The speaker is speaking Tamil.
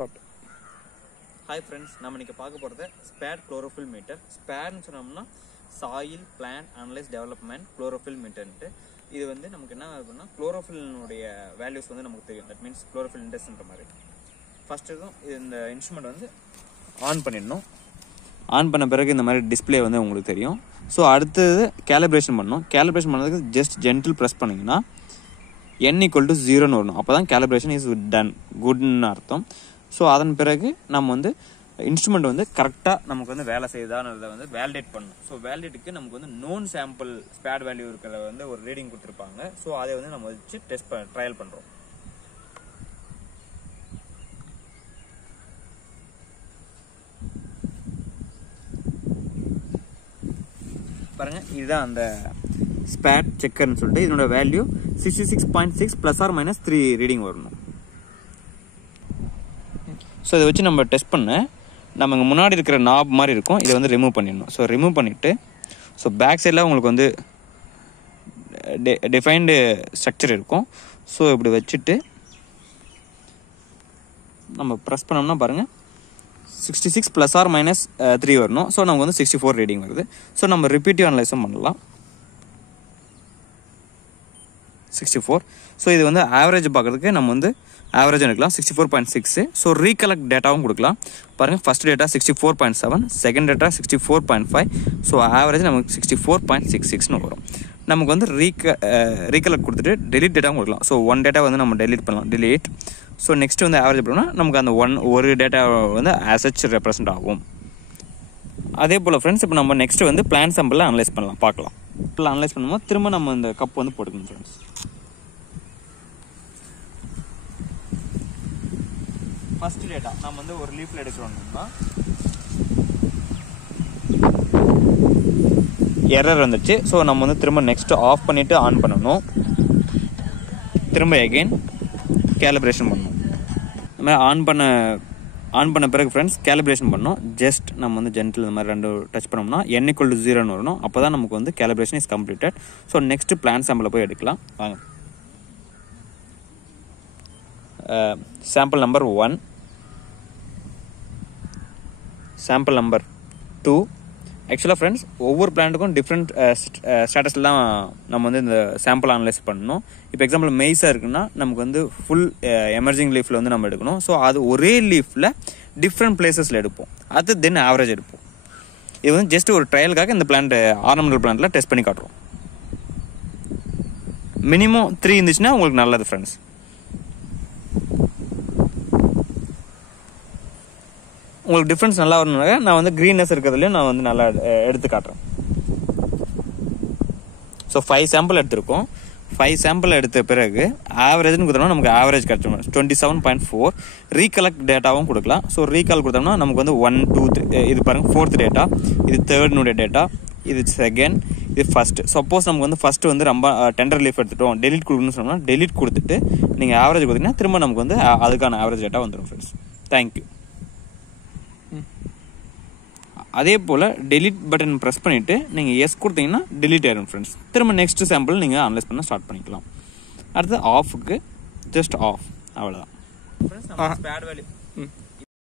ஸ்டார்ட். ஹாய் ஃப்ரெண்ட்ஸ், நம்ம இன்றைக்கி பார்க்க போகிறது ஸ்பேட் குளோரோஃபில் மீட்டர். ஸ்பேட்னு சொன்னோம்னா soil plant analyse development chlorophyll மீட்டர்ன்ட்டு. இது வந்து நமக்கு என்ன ஆகுதுன்னா குளோரோஃபில்னுடைய வேல்யூஸ் வந்து நமக்கு தெரியும். தட் மீன்ஸ் குளோரோஃபில் இண்டெக்ஸ்ன்ற மாதிரி. ஃபஸ்ட்டு இந்த இன்ஸ்ட்ருமெண்ட் வந்து ஆன் பண்ணிடணும். ஆன் பண்ண பிறகு இந்த மாதிரி டிஸ்பிளே வந்து உங்களுக்கு தெரியும். ஸோ அடுத்தது கேலிப்ரேஷன் பண்ணணும். கேலிப்ரேஷன் பண்ணதுக்கு ஜஸ்ட் ஜென்டில் ப்ரெஸ் பண்ணிங்கன்னா n=0 வரணும். அப்போ தான் கேலிப்ரேஷன் இஸ் டன், குட்னு அர்த்தம். ஸோ அதன் பிறகு நம்ம வந்து இன்ஸ்ட்ருமெண்ட் வந்து கரெக்டாக நமக்கு வந்து வேலை செய்யுதான்றதை வந்து வேலிடேட் பண்ணணும். ஸோ வேலிடேட்டுக்கு நமக்கு வந்து நோன் சாம்பிள் ஸ்பேட் வேல்யூ இருக்கிறத வந்து ஒரு ரீடிங் கொடுத்துருப்பாங்க. ஸோ அதை வந்து நம்ம வச்சு ட்ரையல் பண்ணுறோம். பாருங்க, இதுதான் அந்த ஸ்பேட் செக்கர்னு சொல்லிட்டு இதனோட வேல்யூ 66.6 ± 3 ரீடிங் வரணும். ஸோ இதை வச்சு நம்ம டெஸ்ட் பண்ண நமக்கு முன்னாடி இருக்கிற நாப் மாதிரி இருக்கும். இதை வந்து ரிமூவ் பண்ணிடணும். ஸோ ரிமூவ் பண்ணிவிட்டு ஸோ பேக் சைடில் உங்களுக்கு வந்து டிஃபைன்டு ஸ்ட்ரக்சர் இருக்கும். ஸோ இப்படி வச்சுட்டு நம்ம ப்ரெஸ் பண்ணோம்னா பாருங்கள் 66 ± 3 வரணும். ஸோ நமக்கு வந்து 64 ரீடிங் வருது. ஸோ நம்ம ரிப்பீட்டிவ் அனலைஸும் பண்ணலாம். 64. ஸோ இது வந்து ஆவரேஜ் பார்க்குறதுக்கு நம்ம வந்து ஆவரேஜ் எடுக்கலாம் 64.6. ஸோ ரீகலெக்ட் டேட்டாவும் கொடுக்கலாம். பாருங்கள், first data 64.7, second data 64.5. So average நமக்கு 64.66ன்னு வரும். நமக்கு வந்து ரீகலெக்ட் கொடுத்துட்டு டெலிட் டேட்டாவும் கொடுக்கலாம். ஸோ ஒன் டேட்டா வந்து நம்ம டெலிட் பண்ணலாம், டிலீட். ஸோ நெக்ஸ்ட் வந்து ஆவரேஜ் பண்ணோம்னா நமக்கு அந்த ஒரு டேட்டா வந்து ஆசச் ரெப்ரசன்ட் ஆகும். அதே போல் ஃப்ரெண்ட்ஸ், இப்போ நம்ம நெக்ஸ்ட் வந்து பிளான் சாம்பிளில் அனலைஸ் பண்ணலாம், பார்க்கலாம். இப்போ அனலைஸ் பண்ணும்போது திரும்ப நம்ம இந்த கப் வந்து போட்டுக்கணும் ஃப்ரெண்ட்ஸ். ஃபர்ஸ்ட் டேட்டா நம்ம வந்து ஒரு லீஃப்ல எடுக்கிறோம்னா எரர் வந்துச்சு. ஸோ நம்ம வந்து திரும்ப நெக்ஸ்ட் ஆஃப் பண்ணிவிட்டு ஆன் பண்ணணும். திரும்ப எகெயின் கேலிப்ரேஷன் பண்ணணும். இந்த மாதிரி ஆன் பண்ண பிறகு ஃப்ரெண்ட்ஸ் கேலிப்ரேஷன் பண்ணோம். ஜஸ்ட் நம்ம வந்து ஜென்டில் இந்த மாதிரி ரெண்டு டச் பண்ணோம்னா n=0 வரணும். அப்போ தான் நமக்கு வந்து calibration is completed. So next plan சாம்பிளை போய் எடுக்கலாம் வாங்க. Sample number 1, sample number 2. ஆக்சுவலாக ஃப்ரெண்ட்ஸ், ஒவ்வொரு பிளான்ட்டுக்கும் டிஃப்ரெண்ட் ஸ்டேட்டஸ்லாம் நம்ம வந்து இந்த சாம்பிள் அனலைஸ் பண்ணணும். இப்போ எக்ஸாம்பிள் மெய்ஸாக இருக்குன்னா நமக்கு வந்து ஃபுல் எமர்ஜிங் லீஃபில் வந்து நம்ம எடுக்கணும். ஸோ அது ஒரே லீஃபில் டிஃப்ரெண்ட் பிளேசஸில் எடுப்போம். அது தென் ஆவரேஜ் எடுப்போம். இது வந்து ஜஸ்ட் ஒரு ட்ரையலுக்காக இந்த பிளான்ட் ஆர்னமெண்டல் பிளான்ட்டில் டெஸ்ட் பண்ணி காட்டுறோம். மினிமம் 3 இருந்துச்சுன்னா உங்களுக்கு நல்லது ஃப்ரெண்ட்ஸ். உங்களுக்கு டிஃப்ரென்ஸ் நல்லா வரணும்னாக்க நான் வந்து க்ரீன்னஸ் இருக்கிறதுலையும் நான் வந்து நல்லா எடுத்து காட்டுறேன். ஸோ 5 சாம்பிள் எடுத்திருக்கோம். 5 சாம்பிள் எடுத்த பிறகு ஆவரேஜ்னு கொடுத்தோம்னா நமக்கு ஆவரேஜ் கிடச்சிடும் 27.4. ரீகலெக்ட் டேட்டாவும் கொடுக்கலாம். ஸோ ரீகால் கொடுத்தோம்னா நமக்கு வந்து 1, 2, 3 இது பாருங்கள் 4th டேட்டா, இது 3rd டேட்டா, இது செகண்ட், இது ஃபஸ்ட்டு. சப்போஸ் நமக்கு வந்து ஃபஸ்ட்டு வந்து ரொம்ப டெண்டர் லீஃப் எடுத்துட்டோம், டெலிட் கொடுக்கணும்னு சொன்னோம்னா டெலிட் கொடுத்துட்டு நீங்கள் ஆவரேஜ் கொடுத்தீங்கன்னா திரும்ப நமக்கு வந்து அதுக்கான ஆவரேஜ் டேட்டா வந்துடும் ஃப்ரெண்ட்ஸ். தேங்க்யூ. அதே போல் டெலிட் பட்டன் ப்ரெஸ் பண்ணிவிட்டு நீங்கள் எஸ் கொடுத்தீங்கன்னா டெலிட் ஆயிடும் ஃப்ரெண்ட்ஸ். திரும்ப நெக்ஸ்ட் சாம்பிள் நீங்கள் அனலைஸ் பண்ண ஸ்டார்ட் பண்ணிக்கலாம். அடுத்து ஆஃபுக்கு ஜஸ்ட் ஆஃப், அவ்வளோதான் ஃப்ரெண்ட்ஸ். நம்ம ஸ்பேட் வேல்யூ